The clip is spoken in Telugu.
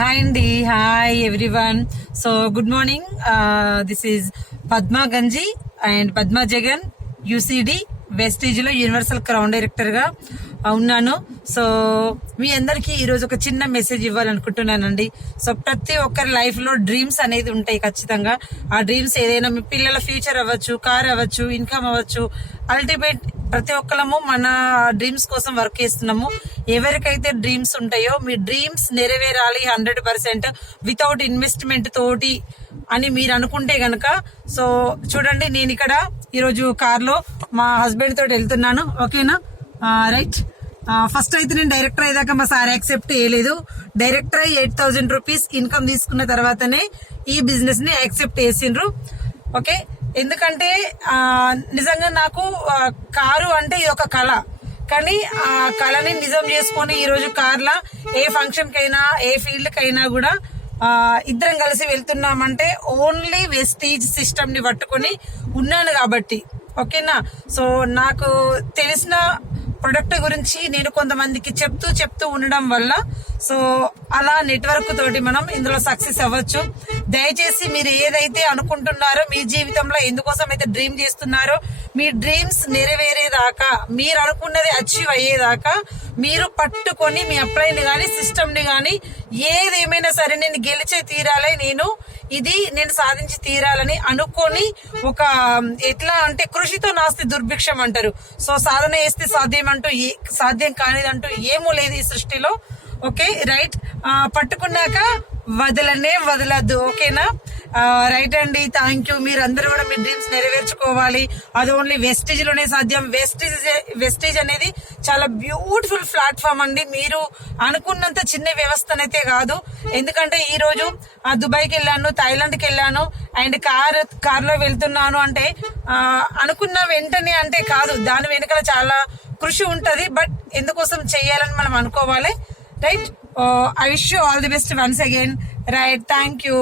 హాయ్ అండి, hi everyone. So good morning. This is Padma Ganji and Padma Jagan, UCD wastage లో యూనివర్సల్ క్రౌన్ డైరెక్టర్ గా ఉన్నాను. సో మీ అందరికి ఈరోజు ఒక చిన్న మెసేజ్ ఇవ్వాలనుకుంటున్నానండి. సో ప్రతి ఒక్కరి లైఫ్ లో డ్రీమ్స్ అనేది ఉంటాయి ఖచ్చితంగా. ఆ డ్రీమ్స్ ఏదైనా మీ పిల్లల ఫ్యూచర్ అవ్వచ్చు, కార్ అవ్వచ్చు, ఇన్కమ్ అవ్వచ్చు, అల్టిమేట్ ప్రతి ఒక్కరము మన డ్రీమ్స్ కోసం వర్క్ చేస్తున్నాము. ఎవరికైతే డ్రీమ్స్ ఉంటాయో మీ డ్రీమ్స్ నెరవేరాలి 100% వితౌట్ ఇన్వెస్ట్మెంట్ తోటి అని మీరు అనుకుంటే గనక, సో చూడండి, నేను ఇక్కడ ఈరోజు కార్ లో మా హస్బెండ్ తోటి వెళ్తున్నాను. ఓకేనా? రైట్. ఫస్ట్ అయితే నేను డైరెక్టర్ అయ్యాక మా సార్ యాక్సెప్ట్ చేయలేదు. డైరెక్టర్ 8,000 రూపీస్ ఇన్కమ్ తీసుకున్న తర్వాతనే ఈ బిజినెస్ ని యాక్సెప్ట్ చేసిండ్రు. ఓకే, ఎందుకంటే నిజంగా నాకు కారు అంటే ఇది ఒక కళ. కానీ ఆ కళని నిజం చేసుకొని ఈరోజు కార్లా ఏ ఫంక్షన్ కైనా ఏ ఫీల్డ్ కైనా కూడా ఇద్దరం కలిసి వెళ్తున్నామంటే ఓన్లీ వెస్టీజ్ సిస్టమ్ ని పట్టుకొని ఉన్నాను కాబట్టి. ఓకేనా? సో నాకు తెలిసిన ప్రొడక్ట్ గురించి నేను కొంతమందికి చెప్తూ ఉండడం వల్ల సో అలా నెట్వర్క్ తోటి మనం ఇందులో సక్సెస్ అవ్వచ్చు. దయచేసి మీరు ఏదైతే అనుకుంటున్నారో మీ జీవితంలో ఎందుకోసం అయితే డ్రీమ్ చేస్తున్నారో మీ డ్రీమ్స్ నెరవేరేదాకా, మీరు అనుకున్నది అచీవ్ అయ్యేదాకా మీరు పట్టుకొని మీ అప్లైని గానీ సిస్టమ్ ని గానీ ఏదేమైనా సరే నేను గెలిచే తీరాలి, నేను సాధించి తీరాలని అనుకొని ఒక ఎట్లా అంటే కృషితో నాస్తి దుర్భిక్షం అంటారు. సో సాధన చేస్తే సాధ్యం కానిదంటూ ఏమూ లేదు ఈ సృష్టిలో. Okay, right. పట్టుకున్నాక వదలనే వదలద్దు. ఓకేనా? రైట్ అండి, థ్యాంక్ యూ. మీరందరూ కూడా మీ డ్రీమ్స్ నెరవేర్చుకోవాలి. అది ఓన్లీ వెస్టేజ్ లోనే సాధ్యం. వెస్టేజ్ అనేది చాలా బ్యూటిఫుల్ ప్లాట్ఫామ్ అండి. మీరు అనుకున్నంత చిన్న వ్యవస్థనైతే కాదు. ఎందుకంటే ఈ రోజు దుబాయ్కి వెళ్ళాను, థాయిలాండ్ కి వెళ్ళాను అండ్ కార్ లో వెళ్తున్నాను అంటే అనుకున్న వెంటనే అంటే కాదు, దాని వెనుకల చాలా కృషి ఉంటది. బట్ ఎందుకోసం చెయ్యాలని మనం అనుకోవాలి. Right. I wish you all the best once again. Right. Thank you.